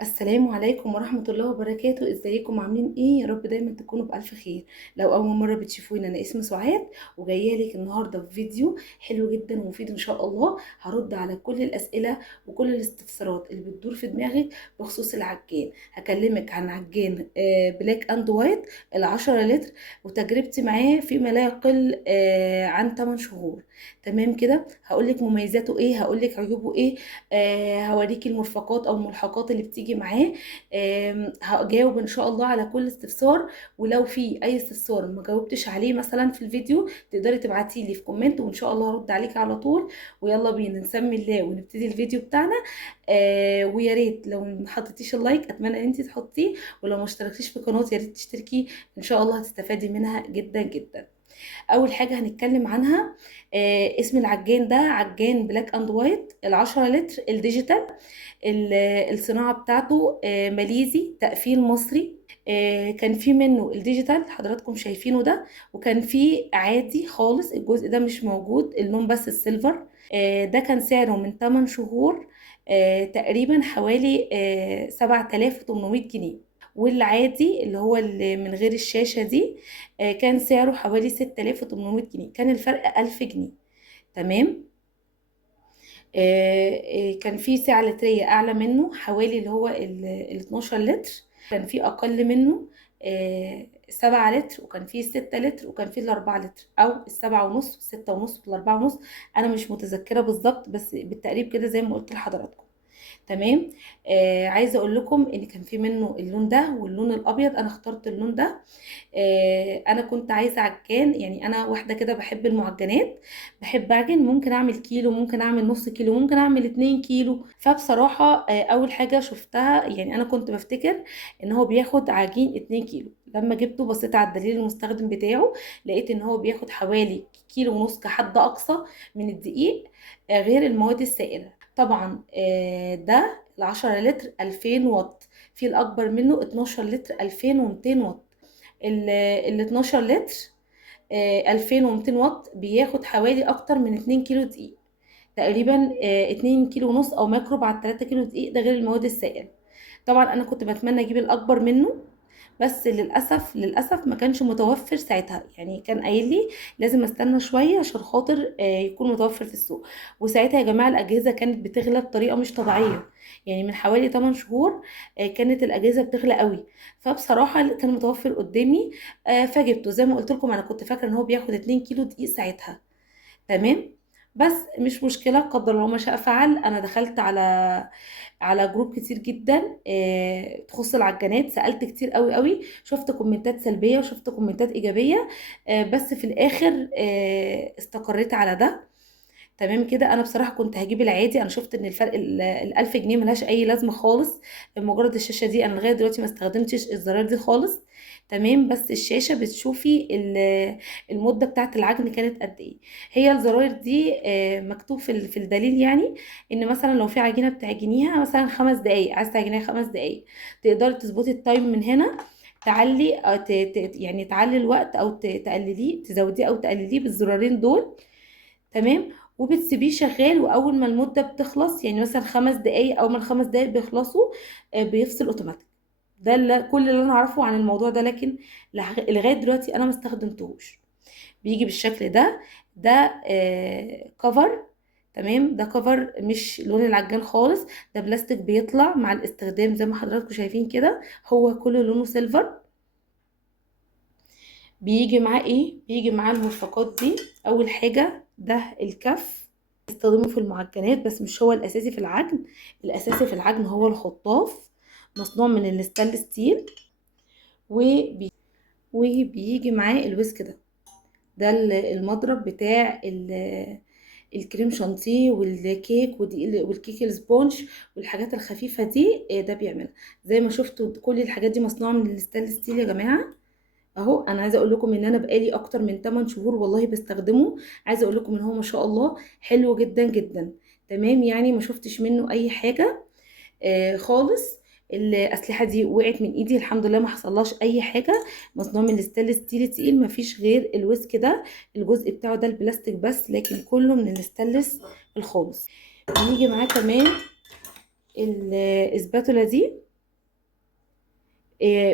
السلام عليكم ورحمة الله وبركاته. ازيكم عاملين ايه؟ يا رب دايما تكونوا بألف خير. لو اول مرة بتشوفوني انا اسمي سعاد، وجاية لك النهاردة بفيديو حلو جدا ومفيد ان شاء الله. هرد على كل الاسئلة وكل الاستفسارات اللي بتدور في دماغك بخصوص العجان. هكلمك عن عجان بلاك اند وايت العشرة لتر، وتجربتي معاه فيما لا يقل عن 8 شهور. تمام كده، هقولك مميزاته ايه، هقولك عيوبه ايه، هوريكي المرفقات او الملحقات اللي بتيجي معاه. هجاوب ان شاء الله على كل استفسار. ولو في اي استفسار ما جاوبتش عليه مثلا في الفيديو، تقدري تبعتي لي في كومنت وان شاء الله هرد عليك على طول. ويلا بينا نسمي الله ونبتدي الفيديو بتاعنا. ويا ريت لو ما حطيتيش اللايك اتمنى ان انت تحطيه، ولو ما اشتركتيش في قناتي يا ريت تشتركي، ان شاء الله هتستفادي منها جدا جدا. اول حاجه هنتكلم عنها، اسم العجان ده عجان بلاك اند وايت العشرة لتر الديجيتال. الصناعه بتاعته ماليزي، تقفيل مصري. كان في منه الديجيتال حضراتكم شايفينه ده، وكان في عادي خالص الجزء ده مش موجود، اللون بس السيلفر. ده كان سعره من 8 شهور تقريبا حوالي 7800 جنيه. والعادي اللي هو اللي من غير الشاشة دي كان سعره حوالي 6800 جنيه، كان الفرق 1000 جنيه. تمام. كان في سعة لترية أعلى منه حوالي اللي هو ال 12 لتر، كان في أقل منه 7 لتر، وكان في 6 لتر، وكان في ال4 لتر أو ال7.5 والستة ونص وال4.5. أنا مش متذكرة بالظبط بس بالتقريب كده زي ما قلت لحضراتكم. تمام. عايزه اقول لكم ان كان في منه اللون ده واللون الابيض، انا اخترت اللون ده. انا كنت عايزه عجان، يعني انا واحده كده بحب المعجنات، بحب اعجن، ممكن اعمل كيلو، ممكن اعمل نص كيلو، ممكن اعمل 2 كيلو. فبصراحه اول حاجه شفتها، يعني انا كنت بفتكر ان هو بياخد عجين 2 كيلو. لما جبته بصيت على الدليل المستخدم بتاعه، لقيت ان هو بياخد حوالي كيلو ونص كحد اقصى من الدقيق، غير المواد السائله. طبعا ده العشرة لتر 2000 واط، في الأكبر منه 12 لتر 2200 واط. ال 12 لتر 2200 واط بياخد حوالي أكتر من 2 كيلو دقيق تقريبا، 2 كيلو ونص أو ما يقرب على 3 كيلو دقيق، ده غير المواد السائلة. طبعا أنا كنت بتمنى أجيب الأكبر منه، بس للاسف ما كانش متوفر ساعتها، يعني كان قايل لي لازم استنى شويه عشان خاطر يكون متوفر في السوق. وساعتها يا جماعه الاجهزه كانت بتغلى بطريقه مش طبيعيه، يعني من حوالي 8 شهور كانت الاجهزه بتغلى قوي. فبصراحه كان متوفر قدامي، فجبته. زي ما قلت لكم انا كنت فاكره ان هو بياخد 2 كيلو دقيق ساعتها. تمام. بس مش مشكله، قدر الله ما شاء فعل. انا دخلت على جروب كتير جدا تخص العجانات، سألت كتير قوي قوي، شفت كومنتات سلبية وشفت كومنتات إيجابية، بس في الآخر استقريت على ده. تمام كده. انا بصراحه كنت هجيب العادي، انا شفت ان الفرق الالف جنيه ملهاش اي لازمه خالص. مجرد الشاشه دي، انا لغايه دلوقتي ما استخدمتش الزرار دي خالص. تمام. بس الشاشه بتشوفي المده بتاعه العجن كانت قد ايه. هي الزراير دي مكتوب في الدليل، يعني ان مثلا لو في عجينه بتعجنيها مثلا 5 دقايق، عايز تعجنيها 5 دقايق، تقدري تظبطي التايم من هنا، تعلي يعني تعلي الوقت او تقلليه، تزوديه او تقلليه بالزرارين دول. تمام. وبتسيبيه شغال، واول ما المده بتخلص يعني مثلا 5 دقايق، اول ما ال5 دقايق بيخلصوا بيفصل اوتوماتيك. ده كل اللي انا اعرفه عن الموضوع ده، لكن لغايه دلوقتي انا ما استخدمتهوش. بيجي بالشكل ده. ده كفر. تمام. ده كفر مش لون العجان خالص، ده بلاستيك بيطلع مع الاستخدام زي ما حضراتكم شايفين كده، هو كله لونه سيلفر. بيجي معاه ايه؟ بيجي معاه المرفقات دي. اول حاجه ده الكف، بستخدمه في المعجنات بس مش هو الاساسي في العجن. الاساسي في العجن هو الخطاف، مصنوع من الستانلس ستيل. وبيجي معاه الويسك ده. ده المضرب بتاع الكريم شانتيه والكيك والكيك السبونج والحاجات الخفيفه دي، ده بيعملها. زي ما شفتوا كل الحاجات دي مصنوعه من الستانلس ستيل يا جماعه. اهو انا عايزه اقول لكم ان انا بقالي اكتر من 8 شهور والله بستخدمه. عايزه اقول لكم ان هو ما شاء الله حلو جدا جدا. تمام. يعني ما شفتش منه اي حاجه خالص. الاسلحه دي وقعت من ايدي الحمد لله، ما حصلهاش اي حاجه. مصنوع من الستانلس ستيل تقيل، ما فيش غير الويسك ده الجزء بتاعه ده البلاستيك بس، لكن كله من الستانلس الخالص. بيجي معاه كمان الاسباتولا دي.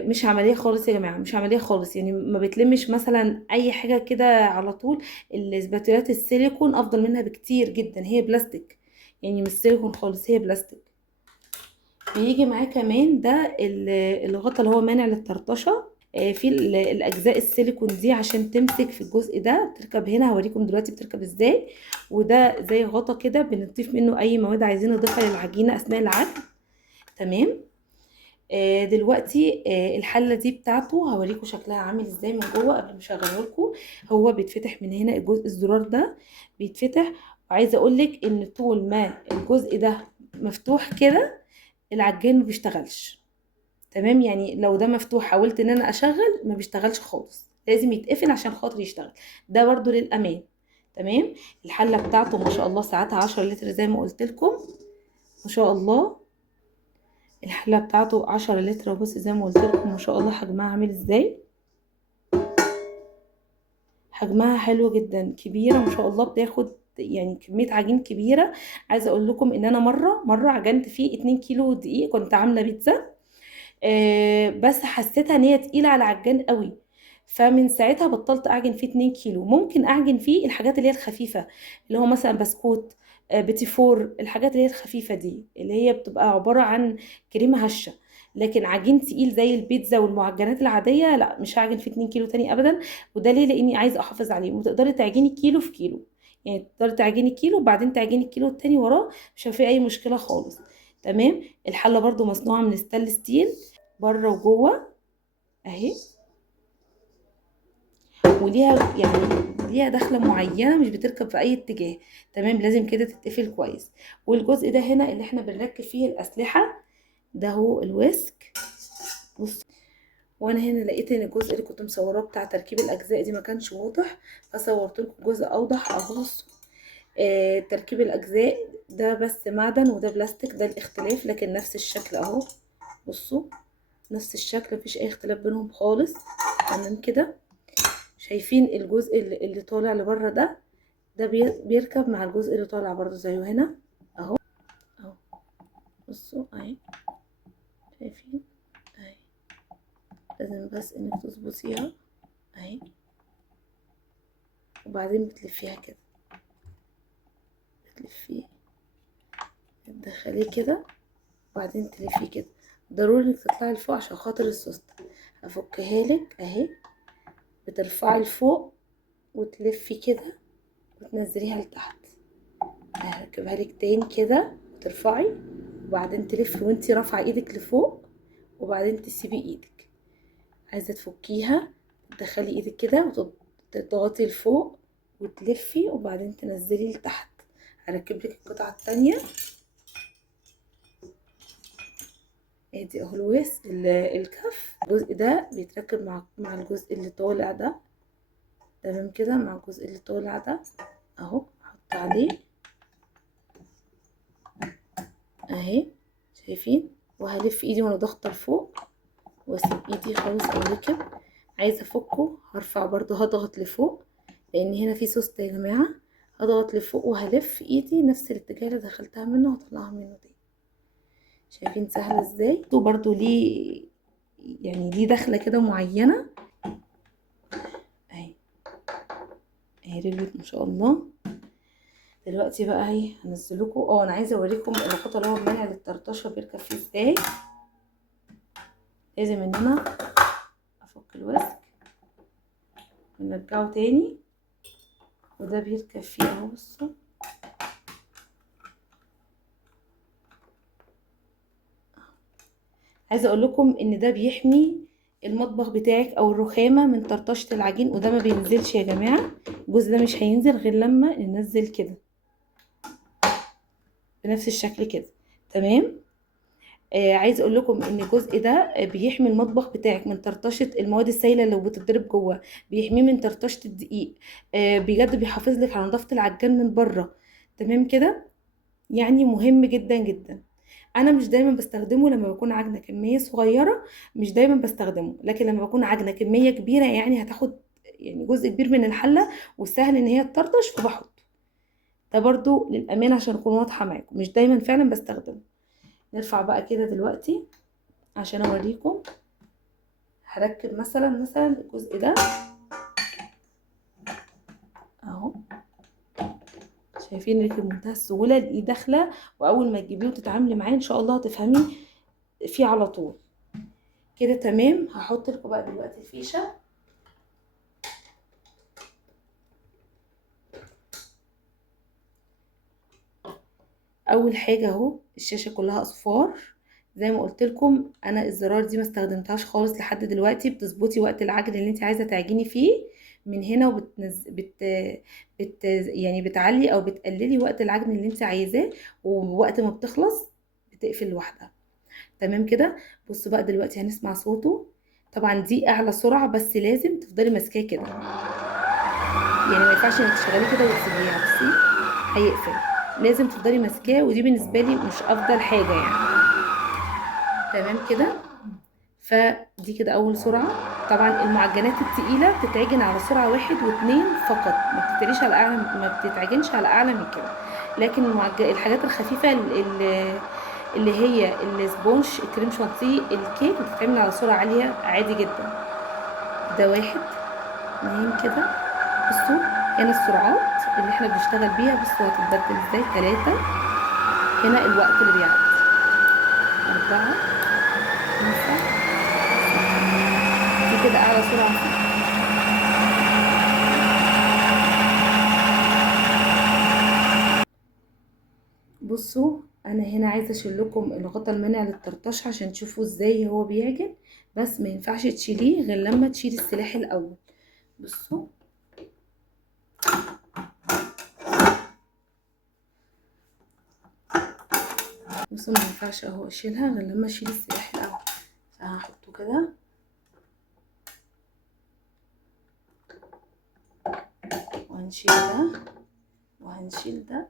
مش عمليه خالص يا جماعه، مش عمليه خالص، يعني ما بتلمش مثلا اي حاجه كده على طول. الاسباتولات السيليكون افضل منها بكتير جدا، هي بلاستيك، يعني مش سيليكون خالص، هي بلاستيك. بيجي معاه كمان ده الغطا اللي هو مانع للطرطشه. في الاجزاء السيليكون دي عشان تمسك في الجزء ده بتركب هنا، هوريكم دلوقتي بتركب ازاي. وده زي غطا كده بنضيف منه اي مواد عايزين نضيفها للعجينه اثناء العجن. تمام. دلوقتي الحله دي بتاعته هوريكم شكلها عامل ازاي من جوه قبل ما اشغله لكم. هو بيتفتح من هنا، الجزء الزرار ده بيتفتح. وعايزه اقول لك ان طول ما الجزء ده مفتوح كده العجان ما بيشتغلش. تمام، يعني لو ده مفتوح حاولت ان انا اشغل ما بيشتغلش خالص، لازم يتقفل عشان خاطر يشتغل. ده برضو للامان. تمام. الحله بتاعته ما شاء الله ساعتها 10 لتر زي ما قلت لكم، ما شاء الله. الحله بتاعته 10 لتر، وبص زي ما قلت لكم ما شاء الله حجمها عامل ازاي. حجمها حلو جدا، كبيره ما شاء الله، بتاخد يعني كميه عجين كبيره. عايزه اقول لكم ان انا مره عجنت فيه 2 كيلو دقيق، كنت عامله بيتزا. بس حسيتها ان هي تقيله على العجان قوي. فمن ساعتها بطلت اعجن فيه 2 كيلو. ممكن اعجن فيه الحاجات اللي هي الخفيفه، اللي هو مثلا بسكوت، بيتي فور، الحاجات اللي هي الخفيفه دي اللي هي بتبقى عباره عن كريمه هشه. لكن عجين تقيل زي البيتزا والمعجنات العاديه لا، مش هعجن فيه 2 كيلو تاني ابدا. وده ليه؟ لاني عايزه احافظ عليه. وتقدري تعجني كيلو في كيلو، يعني تقدري تعجني كيلو وبعدين تعجني الكيلو التاني وراه، مش هيبقى فيه اي مشكله خالص. تمام. الحله برضو مصنوعه من ستانلس ستيل بره وجوه اهي. وليها يعني ليها دخله معينه، مش بتركب في اي اتجاه. تمام، لازم كده تتقفل كويس. والجزء ده هنا اللي احنا بنركب فيه الاسلحه، ده هو الويسك. بص، وانا هنا لقيت ان الجزء اللي كنت مصوراه بتاع تركيب الاجزاء دي ما كانش واضح، فصورت لكم جزء اوضح اهو. بصوا، تركيب الاجزاء ده بس معدن وده بلاستيك، ده الاختلاف، لكن نفس الشكل اهو. بصوا، نفس الشكل، مفيش اي اختلاف بينهم خالص. تمام كده. شايفين الجزء اللي طالع لبره ده، ده بيركب مع الجزء اللي طالع برضو زيه هنا اهو. اهو بصوا اهي، شايفين اهي. لازم بس انك تظبطيها اهي، وبعدين بتلفيها كده، بتلفيه تدخليه كده وبعدين تلفيه كده. ضروري انك تطلعي لفوق عشان خاطر السوستة. هفكها لك اهي، بترفعي لفوق وتلفي كده وتنزليها لتحت. هركبها لك تاني كده، وترفعي وبعدين تلفي وانتي رافعه ايدك لفوق، وبعدين تسيبي ايدك. عايزه تفكيها تدخلي ايدك كده وتضغطي لفوق وتلفي وبعدين تنزلي لتحت. هركب لك القطعه التانية. ادي اهو الكف. الجزء ده بيتركب مع الجزء اللي طالع ده. تمام كده، مع الجزء اللي طالع ده اهو. احط عليه اهي، شايفين؟ وهلف ايدي وانا ضاغطه لفوق واسيب ايدي خالص او ركب. عايزه افكه هرفع برضو، هضغط لفوق لان هنا في سوست يا جماعه. هضغط لفوق وهلف ايدي نفس الاتجاه اللي دخلتها منه وهطلعها منه تاني. شايفين سهله ازاي؟ وبرضو ليه يعني ليه دخله كده معينه اهي. اهي رجلت ما شاء الله. دلوقتي بقى اهي هنزلكم. انا عايزه اوريكم القطه اللي هو المانع للطرطشه بيركب فيه ازاي. لازم ان انا افك الوسك ونرجعه تاني، وده بيركب فيه اهو. بصوا، عايزه اقول لكم ان ده بيحمي المطبخ بتاعك او الرخامه من طرطشه العجين، وده ما بينزلش يا جماعه. الجزء ده مش هينزل غير لما ننزل كده بنفس الشكل كده. تمام. عايزه اقول لكم ان الجزء ده بيحمي المطبخ بتاعك من طرطشه المواد السائله اللي بتتضرب جوه، بيحميه من طرطشه الدقيق. بجد بيحافظ لك على نظافه العجان من بره. تمام كده، يعني مهم جدا جدا. انا مش دايما بستخدمه لما بكون عجنه كميه صغيره، مش دايما بستخدمه. لكن لما بكون عجنه كميه كبيره يعني هتاخد يعني جزء كبير من الحله وسهل ان هي تطرطش، فبحطه. ده برضو للامان عشان اكون واضحه معاكم، مش دايما فعلا بستخدمه. نرفع بقى كده دلوقتي عشان اوريكم. هركب مثلا الجزء ده اهو، شايفين ركب بمنتهى السهوله، الايد داخله، واول ما تجيبيه وتتعاملي معاه ان شاء الله هتفهمي فيه على طول. كده تمام. هحط لكم بقى دلوقتي الفيشه. اول حاجه اهو الشاشه كلها اصفار، زي ما قلت لكم انا الزرار دي ما استخدمتهاش خالص لحد دلوقتي. بتظبطي وقت العجن اللي انت عايزه تعجني فيه من هنا، يعني بتعلي او بتقللي وقت العجن اللي انت عايزاه، ووقت ما بتخلص بتقفل لوحدها. تمام كده. بصوا بقى دلوقتي هنسمع صوته. طبعا دي اعلى سرعه، بس لازم تفضلي ماسكاه كده، يعني ما ينفعش انك تشغليه كده وتسيبيه. بصي هيقفل، لازم تفضلي ماسكاه، ودي بالنسبه لي مش افضل حاجه يعني. تمام كده. فدي كده اول سرعه. طبعا المعجنات التقيله بتتعجن على سرعه 1 و2 فقط، ما بتتعجنش على اعلى، ما بتتعجنش على اعلى من كده. لكن الحاجات الخفيفه اللي هي السبونش، الكريم شانتيه، الكيك، بتتعمل على سرعه عاليه عادي جدا. ده 1 2 كده. بصوا هنا السرعات اللي احنا بنشتغل بيها، بصوا هتتبدل ازاي. 3، هنا الوقت اللي بيعدي. 4، 5، دي كده اعلى سرعه فيه. بصوا انا هنا عايزه اشيل لكم الغطا المانع للطرطشه عشان تشوفوا ازاي هو بيعجن، بس ما ينفعش تشيليه غير لما تشيلي السلاح الاول. بصوا بصوا ما ينفعش اهو اشيلها غير لما اشيل السلاح الاول. فهحطه كده وهنشيل ده وهنشيل ده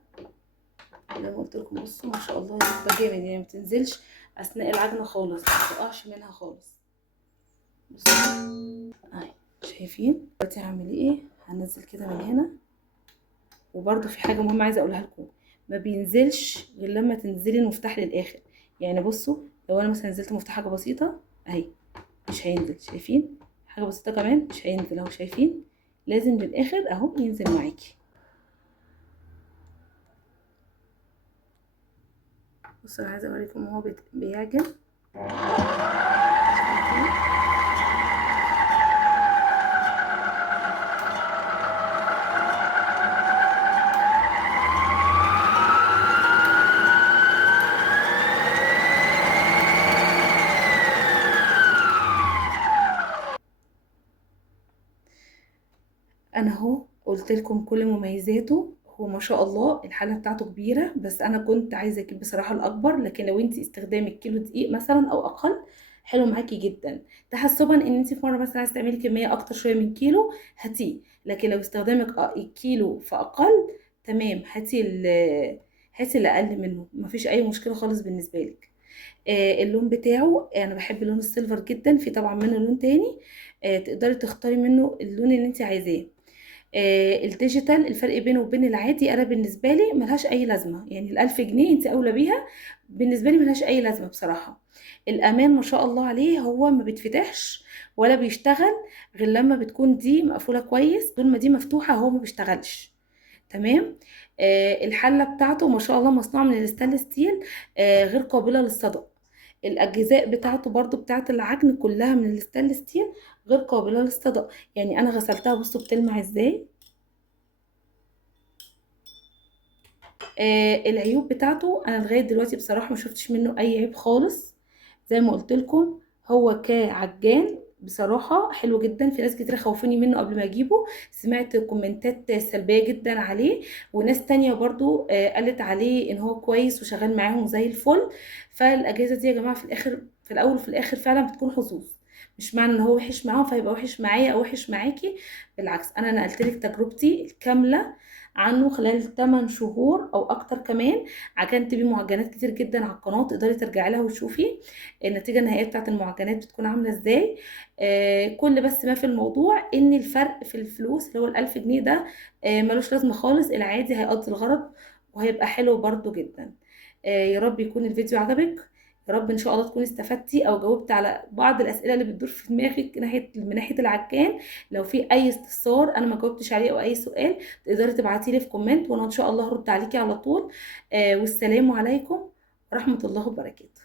زي ما قلت لكم. بصوا ما شاء الله بتبقى جامد، يعني ما بتنزلش اثناء العجن خالص، ما بتقعش منها خالص. بصوا اهي، شايفين دلوقتي هعمل ايه؟ هنزل كده من هنا. وبرده في حاجه مهمه عايزه اقولها لكم، ما بينزلش غير لما تنزلي المفتاح للاخر. يعني بصوا لو انا مثلا نزلت مفتاح حاجه بسيطه اهي مش هينزل، شايفين؟ حاجه بسيطه كمان مش هينزل اهو، شايفين؟ لازم للاخر اهو ينزل معاكي. بصوا انا عايزه اوريكم هو بيعجن. انا اهو قلت لكم كل مميزاته. هو ما شاء الله الحله بتاعته كبيره، بس انا كنت عايزه اجيب بصراحه الاكبر، لكن لو انت استخدامك كيلو دقيق مثلا او اقل حلو معاكي جدا. تحسبا ان انت في مره مثلا عايزه تعملي كميه اكتر شويه من كيلو هاتيه، لكن لو استخدامك كيلو فاقل تمام هاتي هاتي اللي اقل منه، مفيش اي مشكله خالص بالنسبه لك. اللون بتاعه انا بحب لون السيلفر جدا، في طبعا منه لون تاني تقدري تختاري منه اللون اللي انت عايزاه. الديجيتال الفرق بينه وبين العادي انا بالنسبه لي ملهاش اي لازمه، يعني ال1000 جنيه انت اولى بيها، بالنسبه لي ملهاش اي لازمه بصراحه. الامان ما شاء الله عليه، هو ما بيتفتحش ولا بيشتغل غير لما بتكون دي مقفوله كويس. طول ما دي مفتوحه هو ما بيشتغلش. تمام. الحله بتاعته ما شاء الله مصنوعه من الستانلس ستيل، غير قابله للصدأ. الاجزاء بتاعته برضو بتاعت العجن كلها من الستانلس ستيل، غير قابله للصدأ. يعني انا غسلتها بصوا بتلمع ازاي. العيوب بتاعته انا لغايه دلوقتي بصراحه ما شفتش منه اي عيب خالص. زي ما قلت لكم هو كعجان بصراحه حلو جدا. في ناس كتير خوفوني منه قبل ما اجيبه، سمعت كومنتات سلبيه جدا عليه، وناس تانية برضو قالت عليه ان هو كويس وشغال معاهم زي الفل. فالاجهزه دي يا جماعه في الاخر، في الاول وفي الاخر فعلا بتكون حظوظ. مش معنى ان هو وحش معاهم فيبقى وحش معايا او وحش معاكي. بالعكس انا نقلت لك تجربتي الكامله عنه خلال 8 شهور او اكتر كمان. عجنت بيه معجنات كتير جدا على القناه، تقدري ترجعي لها وتشوفي النتيجه النهائيه بتاعت المعجنات بتكون عامله ازاي. كل بس ما في الموضوع ان الفرق في الفلوس اللي هو ال1000 جنيه ده ملوش لازمه خالص. العادي هيقضي الغرض وهيبقى حلو برضو جدا. يا رب يكون الفيديو عجبك، يا رب ان شاء الله تكوني استفدتي او جاوبت على بعض الاسئله اللي بتدور في دماغك من ناحيه العجان. لو في اي استفسار انا ما جاوبتش عليه او اي سؤال، تقدري تبعتي لي في كومنت وانا ان شاء الله هرد عليكي على طول. والسلام عليكم ورحمه الله وبركاته.